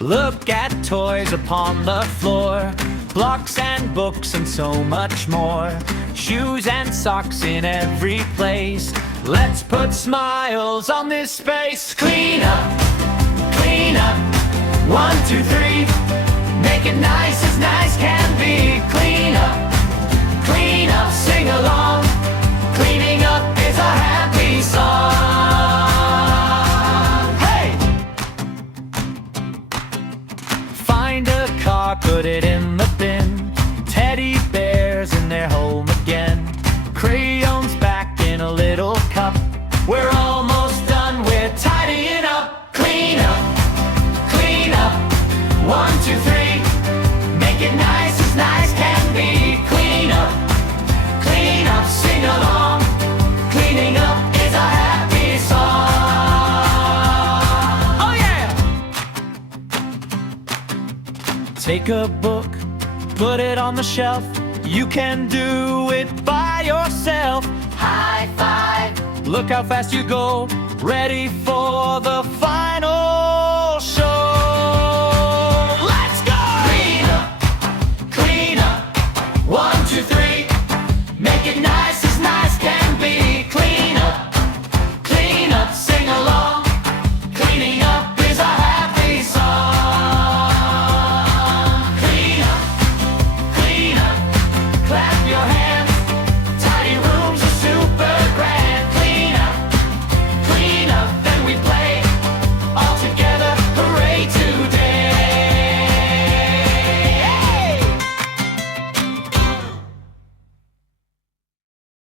Look at toys upon the floor, blocks and books and so much more, shoes and socks in every place. Let's put smiles on this space. Clean up, 1, 2, 3. Make it nice as nice can be. Clean up, sing along. Cleaning up is a happy song. Hey! Find a car, put it in the bin. Teddy bears in their home again. Crayons back in a little cup. We're almost done, we're tidying up. Clean up, 1, 2, 3. Make it nice as nice can be. Clean up, sing along. Cleaning up is a happy song. Oh yeah! Take a book, put it on the shelf. You can do it by yourself. High five! Look how fast you go, ready for the